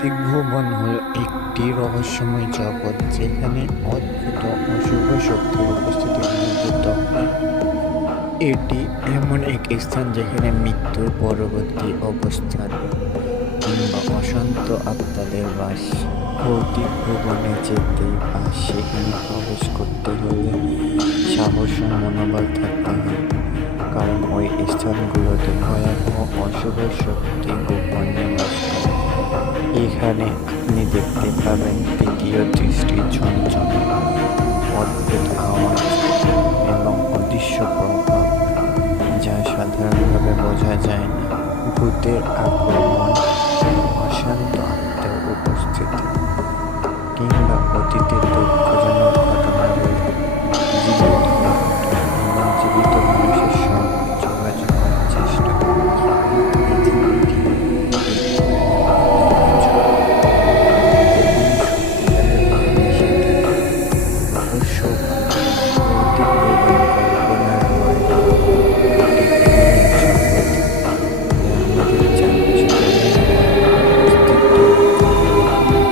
ভৌতিক ভুবন হল একটি রহস্যময় জগৎ যেখানে অদ্ভুত অশুভ শক্তির উপস্থিতি অনুভূত হয়। এটি এমন এক স্থান যেখানে মৃত্যুর পরবর্তী অবস্থান কিংবা অশান্ত আত্মাদের বাস। ভৌতিক ভুবনে যেতে বা সেখানে প্রবেশ করতে হলে সাহস ও মনোবল থাকতে হয়, কারণ ওই স্থানগুলোতে ভয়াবহ অশুভ শক্তি গোপনে বাস করে। এখানে আপনি দেখতে পাবেন তৃতীয় দৃষ্টি, ঝনঝনা, অদ্ভুত আওয়াজ এবং অদৃশ্য প্রভাব যা সাধারণভাবে বোঝা যায় না। ভূতের আক্রমণ,